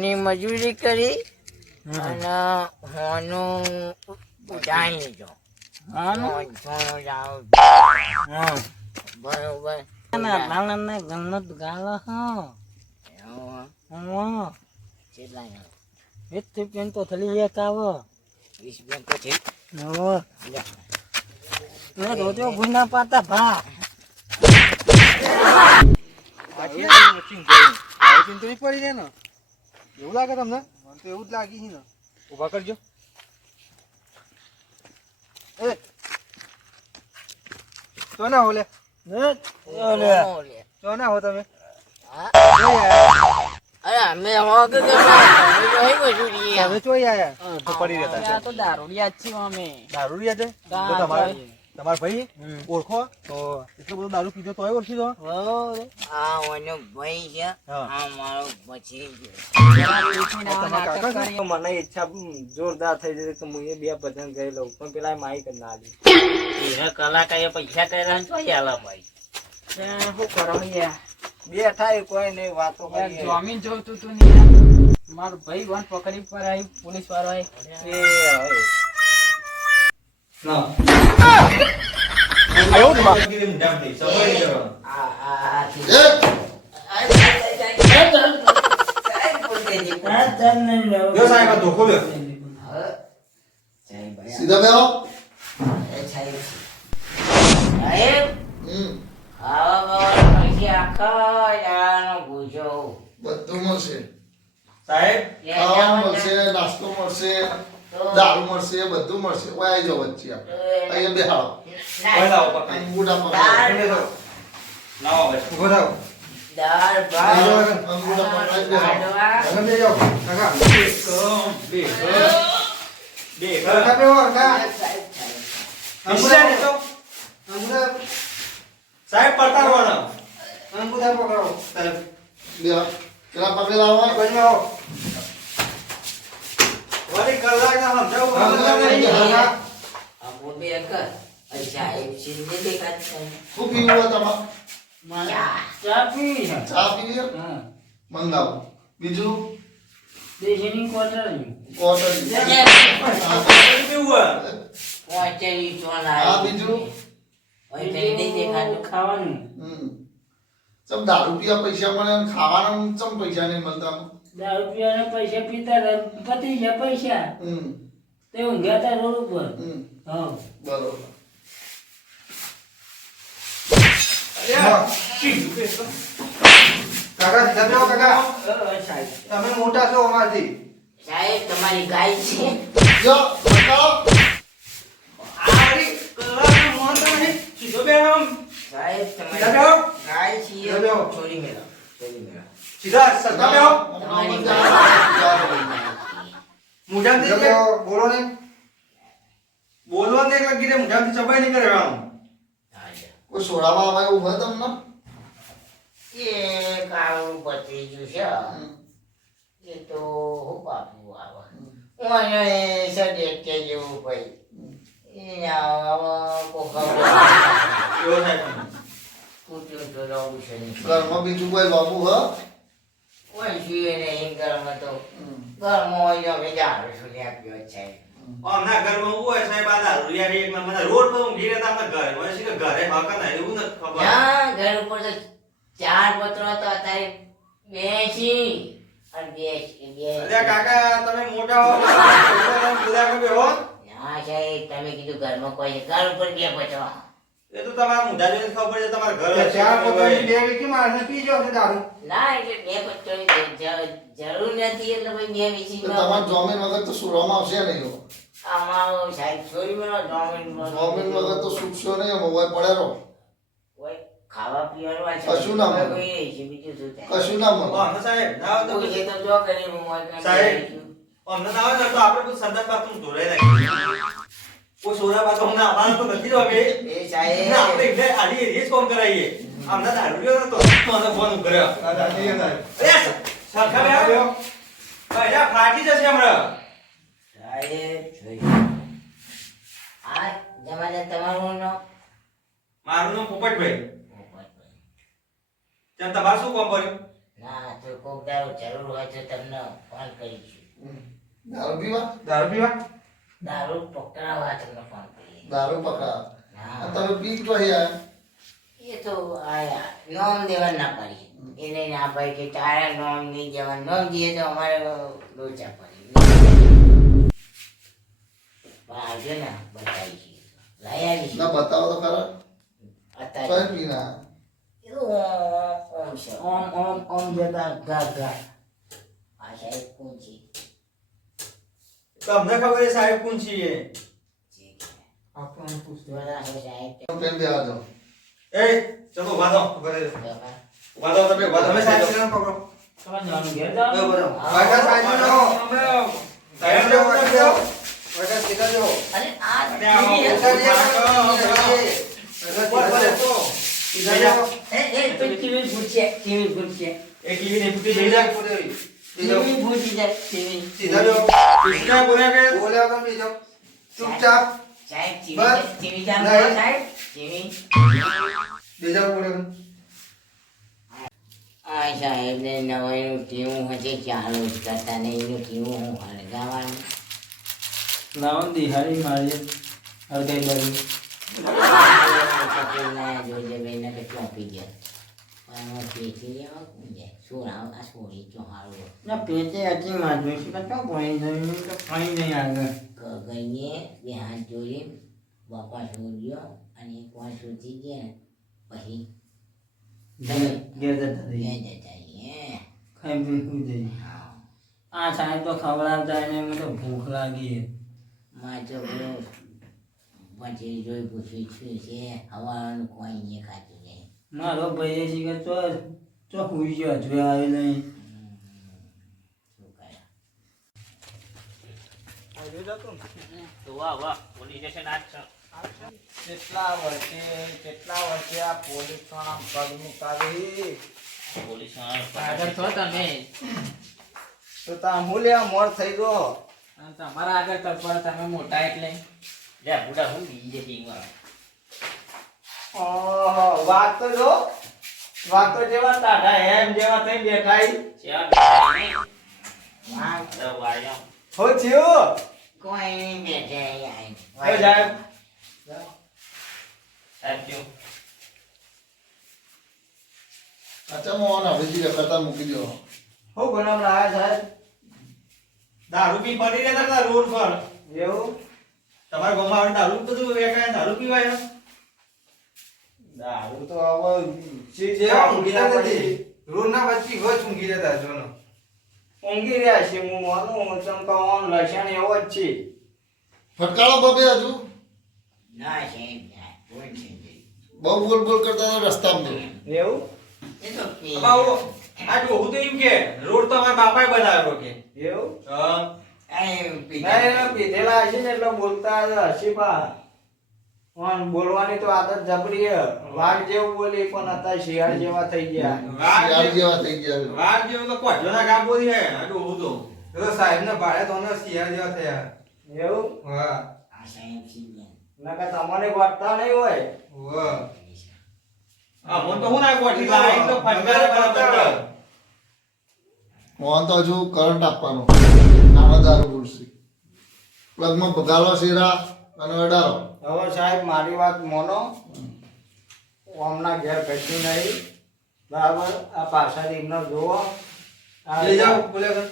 ની મજૂરી કરી અને હોનું ઉડાઈ લીધો. હોન? સોનું જાવ બરોબર. એવું, કેટલા જણા? વીસ બેન તો છે. રોજો ગુના પાતા ભા. ચિંતની પડી જાય ને. એવું લાગે તમને? મને તો એવું જ લાગી છે ને. ઊભા કરજો. એ. તો ના હો લે ઓલે. તો ના હો તમે. અરે અમે હો કે તમે ચોઈ આયા. તો પડી રહેતા તો દારૂડિયા છીએ અમે. દારૂડિયા છે? તો તમારા. તમારા ભાઈ? ઓળખો? તો એટલો બધો દારૂ પીધો તોય ઓળખી દો. આ ઓનો ભાઈ છે. હા. મારો પછી મને ઈચ્છા જોરદાર થઈ જશે કે હું એ બે ભજન કરી લઉં. પણ પેલા માઈક કરી ના આલી. એના પૈસા કર્યા તો આલા ભાઈ શું કરો યાર બેઠા કોઈ નહીં વાતો જમીન જોતું તું ને મારો ભાઈ વન પકડી પર આવી પોલીસ વાળો આવી સીધા બેહો સાહેબ સાહેબ હમ આવા બાવા પૈસા આખા યાનો પૂછો બધું મળશે સાહેબ ખાવાનું મળશે નાસ્તો મળશે દારૂ મળશે બધું મળશે. ઓય આવી વચ્ચે અહીંયા બેહાડો. અંગૂઠા પકડો લાવો ઊભો દાળ ભાત. બેહાડો. કાકા કાકા અંગૂઠા સાહેબ પડતા અંગૂઠા પકડો. સાહેબ બેહા પેલા પગે લાવો. બાજુ મંગાવો બીજું દેશની ક્વાર્ટર ખાવાનું ચમ દારૂ પૈસા મળે ખાવાના ચમ પૈસા નહીં મળતા? દારૂ પીવાના પૈસા પીતા પતી જાય પૈસા. હમ. તે ઊંઘ્યા તા રોડ ઉપર. હા. બરોબર. કાકા સીધા કાકા. તમે મોટા છો અમારથી. સાહેબ તમારી ગાય છે. જો સાહેબ તમારી ગાય છે. સીધા બેહો. છોડી મેલો છોડી મેલો સીધા સીધા બેહો સીધા બોલો ને. બોલવા દે એટલે કીધે ચપાઈ નહીં કરે આમ ગાય કોઈ સોડામાં આવે એવું હોય તમને? એ કાળું પતી ગયું છે. એ તો હું બાપુ આવે મને સડે કે જેવું ભાઈ એ આવા થાય કૂટ્યું તો લાવું છે. ઘરમાં બીજું કોઈ જાડો છું ત્યાં ગયો છે. અમના ઘરમાં હું હોય સાહેબ આ દારૂડિયા એક નંબર રોડ પર ઊંઘી રહેતા અમને ઘરે. હોય છે કે ઘરે હક ના એવું નથી ખબર. ના ઘર ઉપર તો ચાર પત્રો તો અત્યારે બેસી અને બેસી બે અલ્યા કાકા તમે મોટા હો. તમે બધા કે બેહો. હા સાહેબ તમે કીધું ઘરમાં કોઈ ઘર ઉપર બે પત્રો. એ તો તમારા મુઢા જોઈને ખબર પડે તમારા ઘર ચાર પોતાની બે વીકી માણસને પી છે દારૂ ના એટલે બે પત્રોની જરૂર નથી એટલે ભાઈ બે વીસી તો તમારે જોમીન વગર તો સુરવામાં આવશે નહીં હો. આમાં સાહેબ છોરી મેળો ડોમિન જોમીન વગર તો સુખશો નહીં મોબાઈલ પડે રહો કોઈ ખાવા પીવાનું આ કશું ના મળે. કોઈ છે? કશું ના મળે અમને સાહેબ ના તો કોઈ છે તો જો કરી હું સાહેબ. અમને ના આવે તો આપણે સંદાસ બાથરૂમ ધોરાઈ નાખીએ કોઈ સોરા બાથરૂમ ના અમારા તો નથી હવે એ સાહેબ. ના, આપણે એટલે આડી એરિયે જ કોમ કરાવીએ. અમને દારૂડિયો તો મને ફોન કર્યો. અરે સરખા આવ્યો ભાઈ આ ફાટી જશે હમણાં. સાહેબ. આ જમાને તમારું નામ? મારું નામ પોપટભાઈ. તેમ તમારે શું કામ પડ્યું? ના તો કોક દારૂ જરૂર હોય તો તમને ફોન કરીશું. દારૂ પીવા? દારૂ પીવા? દારૂ પકડાવવા તમને ફોન કરીએ દારૂ પકડા હા. તમે પી તો યાર એ તો આયા નોમ દેવા ના પાડીએ એને ના પાડી કે તારા નોમ નહીં દેવા. નોમ દઈએ તો અમારે લોચા પડી. આવજો ને બતાવીશું લાયા ના બતાવો તો ખરા. અત્યારે. એવું ઓમ ઓમ ઓમ ઓમ જતા ગા ગા આ સાહેબ કોણ છે તમને ખબર છે સાહેબ કોણ છીએ છે સાહેબ કેમ આવજો એ ચલો. બાબા. ઊભા થો તમે ઊભા તમે સાહેબ ને પકડો તમારે જવાનું ઘેર સાહેબ ને. સીધા જો અરે આ. એ એ તો ટીવી એ ટીવી ને પૂછી જઈ જાય. ચૂપચાપ. બીજા બોલે આ સાહેબ નવાઈનું ટીવું હશે ચાલુ જ કરતા નહીં એનું ટીવું હું હળગાવાનું. લાવો. ને દિહાડી મારી હળગાઈ બાજુ જોજે બેને કે ચોંપી ગયા. પેટી હતી માધવી છે તો પાણી જઈને તો પાણી નહીં આગળ ગઈએ બે હાથ જોડી બાપા શોધ્યો અને એક વાર ગયા પછી ઘેર જતા રહીએ. ખાઈ પી સુઈ જઈએ. આ સાહેબ તો ખવડાવતા એને મને તો ભૂખ લાગી માં તો પછી જોઈ પૂછ્યું શું છે. હવાનું કોઈ નહીં ખાતું. નહીં મારો ભાઈ છે કે ચો ચો હુઈ ગયો હજુ આવી નહીં. કેટલા વર્ષે કેટલા વર્ષે આ પોલીસવાળા પગ મુકાવી આગળ છો તમે? તો તા હું મોર થઈ ગયો. તમારા આગળ તરફડ તમે મોટા એટલે. લે બુડા હું બીજે ઓહો વાત તો જો. વાત તો જેવા તાઢા એમ જેવા થઈ બેઠા ઈ. હો થયું કોઈ નહીં બેઠે હો સાહેબ. અચ્છા મોહન હવે કરતા મૂકી દો. હો બનાવડા આયા સાહેબ. દારૂ પી પડી રહ્યા હતા રોડ પર. એવું? તમારા ગામમાં દારૂ બધું વેચાય દારૂ પીવાય દારૂ તો હવે ચીજ જેવા ઊંઘી ઊંઘી પછી રોડના વચ્ચે ઊંઘી જતા જોનો ઊંઘી રહ્યા છે હું માનું ચમકાવાનું લક્ષણ એવો જ છે. ફટકાળો બબે હજુ. ના ના છે બહુ બોલ બોલ કરતા હતા રસ્તામાં. એવું? એ તો બાબુ આ તો એમ કે રોડ તો અમારા બાપાએ બનાવ્યો કે. એવું? હા ના એના પીધેલા. હશે ને એટલે બોલતા હશે પા પણ બોલવાની તો આદત જબરી હે વાઘ જેવું બોલી પણ અત્યારે શિયાળ જેવા થઈ ગયા. શિયાળ જેવા થઈ ગયા વાઘ જેવો તો કોઢિયોના ગામ બોલી હે આ ડોહું તો. તો સાહેબ ને ભાડે તો ને શિયાળ જેવા થયા. એવું? હા. આ સાહેબ સીધા. નકર તમને વાટતા નહીં હોય. વાહ હા મન તો હું ના કોઠી લાઈન તો ફટકારે બરાબર મોહન તો હજુ કરંટ આપવાનો. આવા દારૂ બોલશે પ્લગમાં બગાડવા શેરા. અને હવે સાહેબ મારી વાત મોનો. હમણાં ઘેર કશું નહીં. બરાબર? આ પાછળ એમનો જુઓ. આ લઈ જાઓ બોલ્યા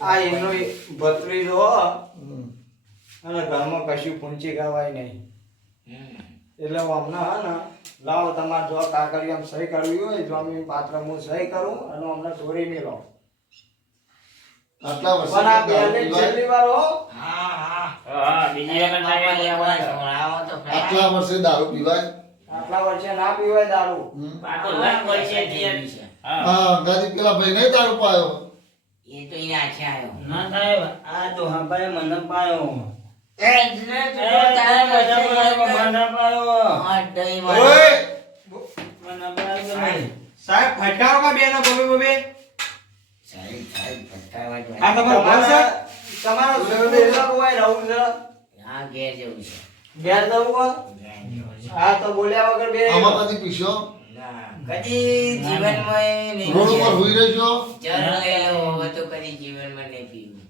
આ એમનો ભત્રી જુઓ. અને ઘરમાં કશું પૂંચી કરવાય નહીં. એટલે હું હમણાં હે ને લાવો તમારે જો કાકડી આમ સહી કરવી હોય જો અમે પાત્ર હું સહી કરું અને અમને ચોરી મેલો આટલા વર્ષ પણ આ પહેલી છેલ્લી વાર હો આટલા વર્ષે દારૂ પીવાય? આટલા વર્ષે ના પીવાય દારૂ. હમ. આ તો લઈ પડશે ત્યાં. હા. ગાજી પેલા ભાઈ નહીં દારૂ પાયો? એ તો એને આછે આવ્યો ના સાહેબ આ તો હંભાઈ મને પાયો. સાહેબ ફટકારોમાં બે ના બબે બબે સાહેબ, સાહેબ, ફટકારવા આ તમારો ભાઈ છે? તમારો સુરેન્દ્ર હોય રહું છે હા, ઘેર જવું છે. ઘેર જવું હોય? ઘેર જવું છે. હા તો બોલ્યા વગર બે. આમાં કદી પીશો. કદી જીવનમાં નહીં રોડ ઉપર હુઈ રહેજો. જળ ગયેલો હવે તો કદી જીવનમાં નહીં પીવું.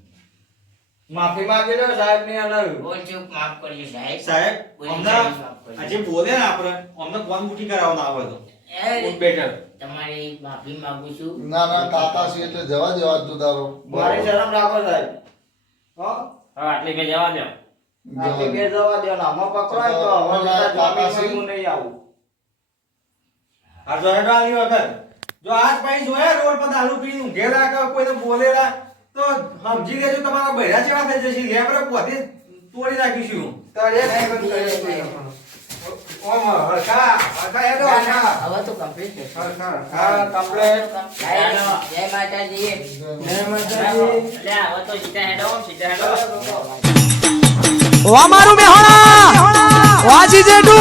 માફી માંગી લો સાહેબની અંદર. બોલ ચૂપ માફ કરજો સાહેબ. સાહેબ અમને સાહેબ માફ કરજો. આ જે બોલે ને આપણે અમને ફોન બુકી કરાવવાનો આવે તો. એ, બેટર તમારી માફી માંગુ છું. ના ના કાકા છે એટલે જવા દેવા તું તારો. મારી શરમ રાખો સાહેબ. હો? હા આટલી કે જવા દો આપી ઘેર જવા દો ને આમાં પકડાય તો હવે ઓલા તારા કાકા જામીનમાં છે? હું નહીં આવું. આ જો હેડો આલી વગર જો આજ પછી જોયા રોડ પર દારૂ પીને ઊંઘેલા કે કોઈને બોલેલા તો સમજી લેજો તમારા બૈરા જેવા થઈ જશે. લે પોતે તોડી નાખીશું. તળે નહીં બંધ કરે ઓમ હરખા હરખા હેડો હરખા હવે તો કમ્પ્લેટ જય માતાજી જય માતાજી તો સીધા હેડો સીધા હેડો ઓ મારું મેહોણા! વાજી જેટુ